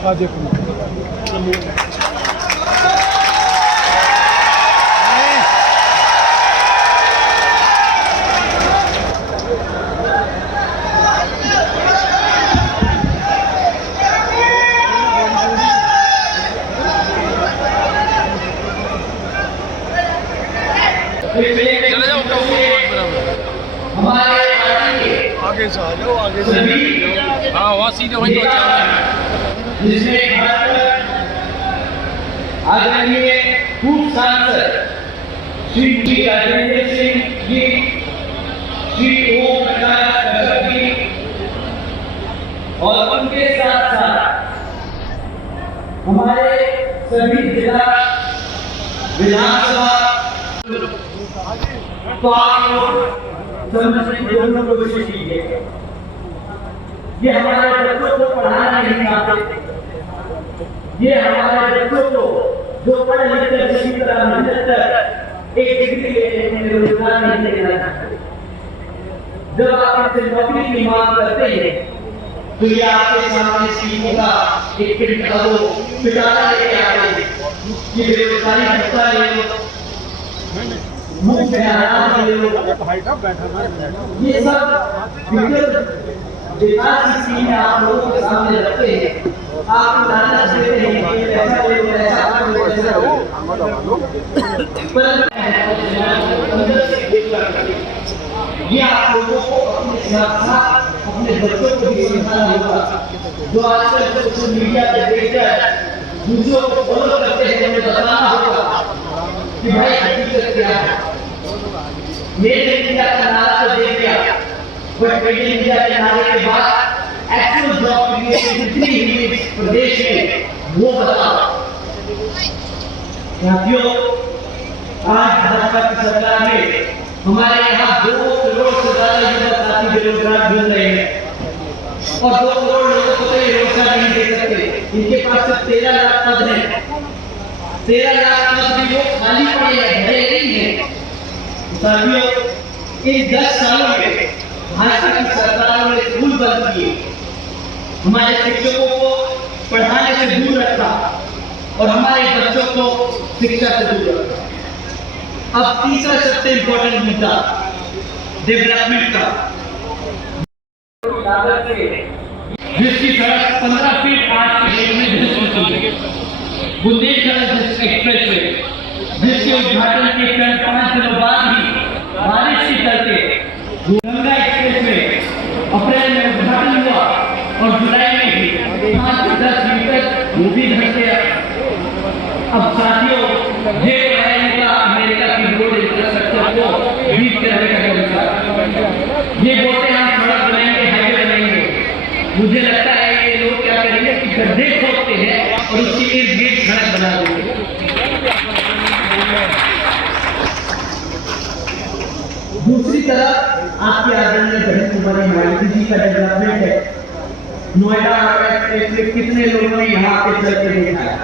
आगे से आ जाओ, आगे से। हाँ वहाँ सीधे वहीं तो जिसमें आदरणीय पूर्व सांसद श्री राजेंद्र सिंह जी, श्री ओम प्रकाश कश्यप जी और उनके साथ साथ हमारे सभी जिला विधानसभा ये हमारे बच्चों को पढ़ाना नहीं चाहते, ये हमारे बच्चों को जो पढ़ लिख कर किसी तरह मेहनत कर एक डिग्री लेने में रोजगार नहीं देना चाहते। जब आप इनसे नौकरी की मांग करते हैं तो ये आपके सामने सीखों का एक पिटारा लेके आते हैं कि बेरोजगारी भत्ता ले लो, मुफ्त में आराम ले लो। ये सब विकास की स्कीम आप लोगों के सामने रखते हैं, आप लालच देते हैं कि पैसा ले लो, पैसा लो। ये आप लोगों को अपने साथ साथ अपने बच्चों को भी समझाना होगा, जो आजकल सोशल मीडिया पे देखकर दूसरों को फॉलो करते हैं, उन्हें बताना होगा कि भाई हकीकत क्या है। मेड इन इंडिया का नारा तो दे दिया, बट मेड इन इंडिया के नारे के बाद एक्चुअल जॉब क्रिएशन कितनी हुई प्रदेश में वो बताओ। साथियों, आज भाजपा की सरकार में हमारे यहाँ 2 करोड़ से ज्यादा युवा साथी बेरोजगार घूम रहे हैं और 2 करोड़ लोगों को तो ये रोजगार नहीं दे सकते। इनके पास सिर्फ 13 लाख पद हैं, 13 लाख पद भी वो खाली पड़े हैं, भरे नहीं है। साथियों, इन 10 सालों में भाजपा की सरकार ने स्कूल बंद किए, हमारे शिक्षकों को पढ़ाने से दूर रखा और हमारे बच्चों को शिक्षा से दूर रखा। अब तीसरा सबसे इंपॉर्टेंट मुद्दा डेवलपमेंट का, जिसकी सड़क 15 फीट आज के डेट में बुंदेलखंड एक्सप्रेस वे, जिसके उद्घाटन के 5 दिनों बाद ही बारिश के चलते गंगा एक्सप्रेस वे अप्रैल में उद्घाटन हुआ और जुलाई में ही 5 से 10 मीटर वो भी धस गया। अब साथियों, ये अमेरिका की रोड इंफ्रास्ट्रक्चर को बीट करने का तरीका, ये बोलते हैं हम सड़क बनाएंगे, हाईवे बनाएंगे। मुझे लगता है ये लोग क्या करेंगे कि गड्ढे खोदते हैं और उसकी इर्द गिर्द सड़क बना देंगे। दूसरी तरफ आपके आदरणीय बहन कुमारी मायावती जी का डेवलपमेंट है। नोएडा एक्सप्रेस में कितने लोगों ने यहाँ पे चल के देखा है,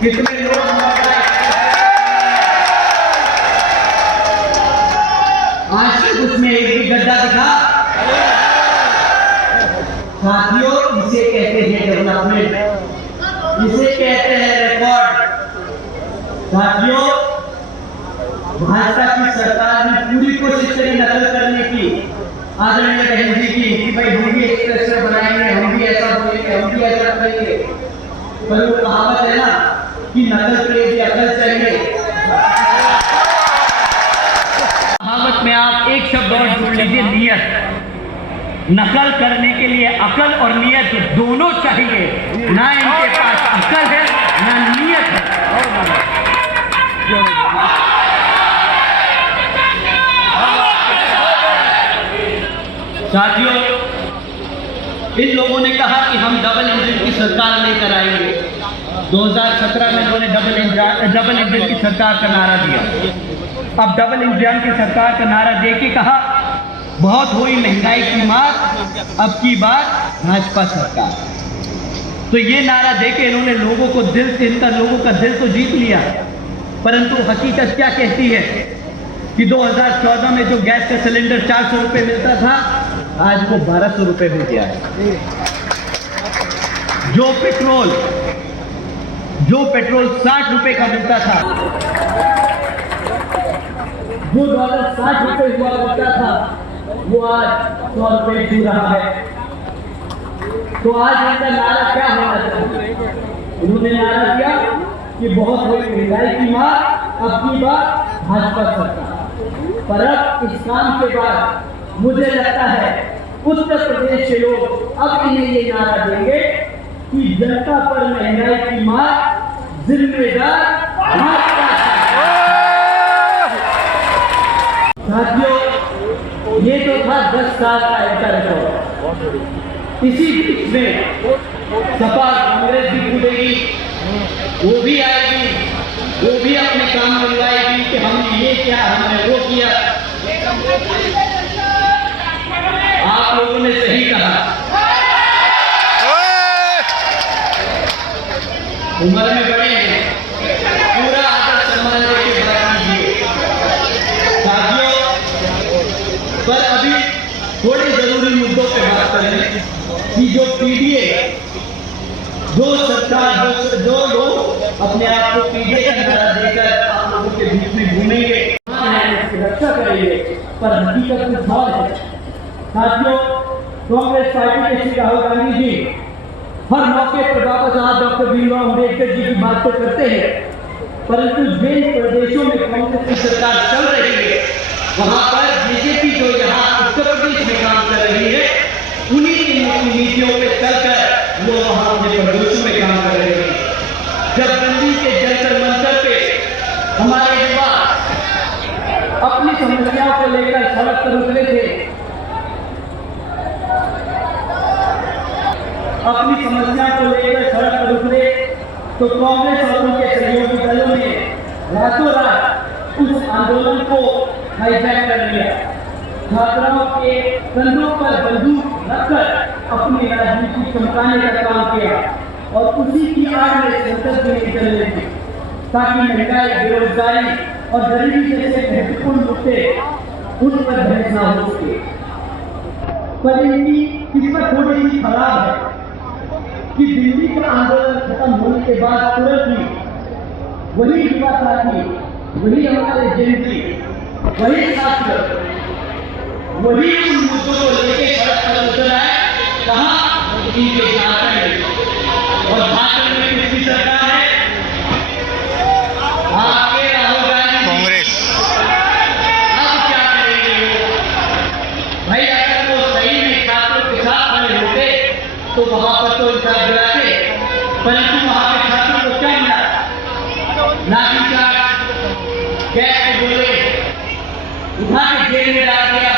कितने लोग आज तक उसमें एक भी गड्ढा दिखा? साथियों, इसे कहते हैं डेवलपमेंट, इसे कहते हैं रिकॉर्ड। साथियों, भाजपा की सरकार ने पूरी कोशिश करी नकल करने की, आदरणीय बहन जी की, कि भाई हम भी एक्सप्रेस बनाएंगे, हम भी ऐसा बोलेंगे, हम भी ऐसा करेंगे। पर वो कहावत है ना कि नकल के लिए भी अकल चाहिए। कहावत में आप एक शब्द और जोड़ लीजिए, नियत। नकल करने के लिए अकल और नियत दोनों चाहिए। ना इनके पास अकल है ना नियत है। साथियों, इन लोगों ने कहा कि हम डबल इंजन की सरकार लेकर आएंगे। 2017 में उन्होंने डबल इंजन की सरकार का नारा दिया। अब डबल इंजन की सरकार का नारा देके कहा बहुत हुई महंगाई की मार, अब की बात भाजपा सरकार। तो ये नारा देके इन्होंने लोगों को लोगों का दिल तो जीत लिया, परंतु हकीकत क्या कहती है कि 2014 में जो गैस का सिलेंडर 400 रुपये मिलता था, आज वो 1200 रुपये हो गया है। जो पेट्रोल 60 रुपए का मिलता था, जो डॉलर 60 रुपए हुआ करता था, वो आज 100 रुपए छू रहा है। तो आज इनका नारा क्या होना चाहिए? उन्होंने नारा दिया कि बहुत हुई महंगाई की मार, अब की बार भाजपा सरकार। पर अब इस काम के बाद मुझे लगता है उत्तर प्रदेश के लोग अब इन्हें ये नारा देंगे कि जनता पर महंगाई की मार जिम्मेदार भाजपा। साथियों, ये तो था 10 साल का ऐसा रिकॉर्ड। इसी बीच में सपा कांग्रेस भी कूदेगी, वो भी आएगी, वो भी अपने काम बनवाएगी कि हमने ये किया, हमने वो किया। आप लोगों ने सही कहा, उम्र में बड़े हैं, पूरा आदर सम्मान देके बात कीजिए। साथियों, पर अभी थोड़े जरूरी मुद्दों पे बात करें कि जो पीडीए, जो सरकार, जो लोग अपने आप को पीडीए का नारा देकर आप लोगों के बीच में घूमेंगे, उसकी रक्षा करेंगे, पर हकीकत कुछ और है। साथियों, कांग्रेस पार्टी के श्री राहुल गांधी जी हर मौके पर बाबा साहब डॉक्टर भीमराव अम्बेडकर जी की बात तो करते हैं, परंतु जिन प्रदेशों में कांग्रेस की सरकार चल रही है, वहां पर बीजेपी जो यहाँ उत्तर प्रदेश में काम कर रही है, उन्हीं की नीतियों पे चलकर वो वहां अपने प्रदेशों में काम कर रहे हैं। जब दिल्ली के जंतर मंतर पे हमारे युवा अपनी समस्याओं को लेकर सड़क पर उतरे थे, तो कांग्रेस और उनके सहयोगी दलों ने रातों रात उस आंदोलन को हाईजैक कर लिया। छात्राओं के कंधों पर बंदूक रखकर अपनी राजनीति चमकाने का काम किया और उसी की आड़ में संसद में निकलने दी, ताकि महंगाई, बेरोजगारी और गरीबी जैसे महत्वपूर्ण मुद्दे उन पर बहस न हो सके। पर इनकी किस्मत थोड़ी सी खराब है कि दिल्ली का आंदोलन खत्म होने के बाद तुरंत ही वही युवा साथी, वही हमारे जेएनजी, वही छात्र, वही उन मुद्दों को लेके सड़क पर उतर आए। कहाँ? इनके झारखंड में। और झारखंड में किसकी सरकार है? आपके राहुल गांधी कांग्रेस। अब क्या करेंगे भाई? अगर वो सही में छात्रों के साथ खड़े होते तो वहां पर तो इंसान बुलाते, परंतु वहां पे छात्रों को क्या मिला? लाठीचार्ज, गैस के गोले उठा के जेल में डाल दिया,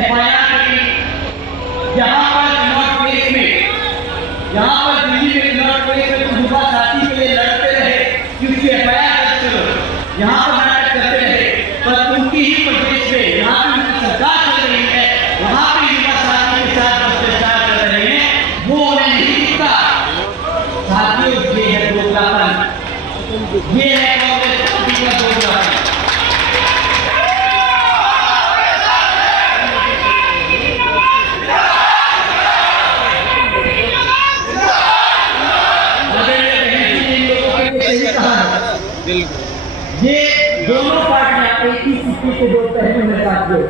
एफआईआर करी। यहाँ पर नॉर्थ प्लेस में, यहाँ पर दिल्ली में नॉर्थ प्लेस में कुछ युवा साथी के लिए लड़ते रहे कि उसकी एफआईआर दर्ज करो, यहाँ पर नाटक करते रहे, पर उनकी ही प्रदेश में यहाँ पे उनकी सरकार चल रही है, वहाँ पे युवा साथी के साथ भ्रष्टाचार कर रहे हैं, वो उन्हें नहीं दिखता। साथियों, ये है दोगलापन, ये है कांग्रेस पार्टी का दोगलापन। ये दोनों पार्टियां एक ही सिक्के के दो पहलू में साथियों।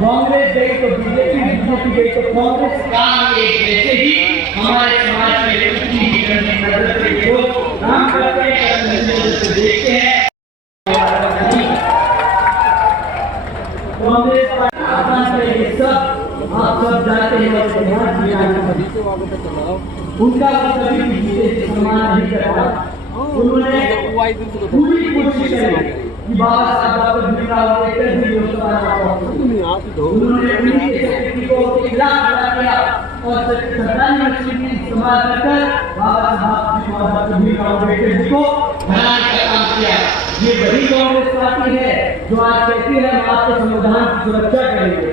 कांग्रेस गई तो बीजेपी, बीजेपी गई तो कांग्रेस। काम एक जैसे ही हमारे समाज में कुछ भी करने नजर से जो काम करते हैं, देखते हैं। कांग्रेस पार्टी सब आप सब जाते हैं और ध्यान दिया, उनका कभी भी सम्मान नहीं करता। उन्होंने पूरी कोशिश करी कि बाबा साहब डॉक्टर भीमराव अम्बेडकर जी लोकसभा में उन्होंने उन्हीं के शक्ति को के खिलाफ खड़ा किया और सरकारी मशीनरी इस्तेमाल कर बाबा साहब डॉक्टर भीमराव अम्बेडकर जी को बनाने का काम किया। ये वही कांग्रेस पार्टी है जो आज कहती है हम आपके संविधान की सुरक्षा करेंगे।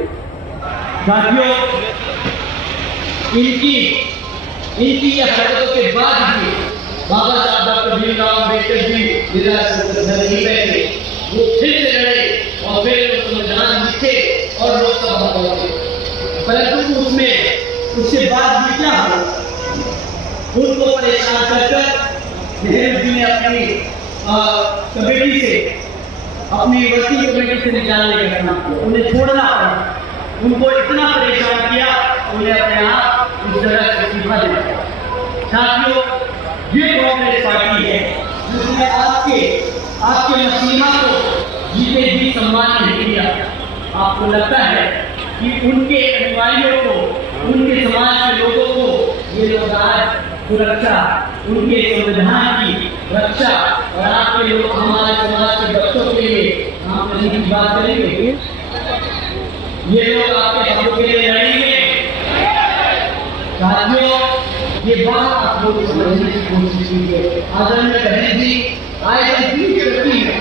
साथियों, इनकी हरकतों के बाद भी बाबा साहब डॉक्टर भीमराव अम्बेडकर जी नहीं बैठे, वो फिर से लड़े और फिर संविधान लिखे और लोकसभा पहुंचे। परंतु उसमें उसके बाद भी क्या हुआ? उनको उनको परेशान कर नेहरू जी ने अपनी कमेटी से, अपनी वर्किंग कमेटी से निकालने का काम किया, उन्हें छोड़ना पड़ा। उनको इतना परेशान किया, उन्हें अपने आप इस जगह से इस्तीफा देना पड़ा। साथियों, ये कांग्रेस पार्टी है जिसने आपके मसीहा को जीते भी सम्मान नहीं दिया। आपको लगता है कि उनके अनुयायियों को, उनके समाज के लोगों को ये लोग आज सुरक्षा, उनके संविधान की रक्षा और आपके लोग हमारे समाज के बच्चों के लिए हम कहीं की बात करेंगे? ये लोग आपके हकों के लिए लड़ेंगे? साथियों, ये बात आप लोग समझने की कोशिश कीजिए। आदरणीय बहन जी आए करती है,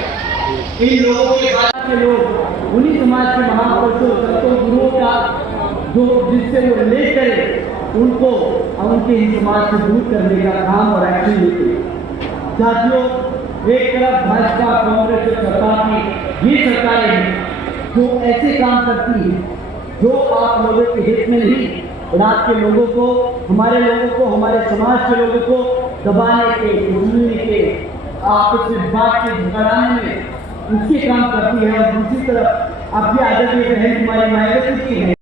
इन लोगों के बाद के लोग उन्हीं समाज के महापुरुषों, संतों, गुरुओं का जो जिससे वो रिलेट करें, उनको और उनके ही समाज से दूर करने का काम और एक्शन लेते हैं। साथियों, एक तरफ भाजपा, कांग्रेस और सरकार की ये सरकारें हैं जो ऐसे काम करती है जो आप लोगों के हित में नहीं, रात के लोगों को, हमारे लोगों को, हमारे समाज के लोगों को दबाने के, भूलने के, आपस में बात के झगड़ाने में उसके काम करती है। और दूसरी तरफ आपकी आदरणीय बहन कुमारी मायावती की है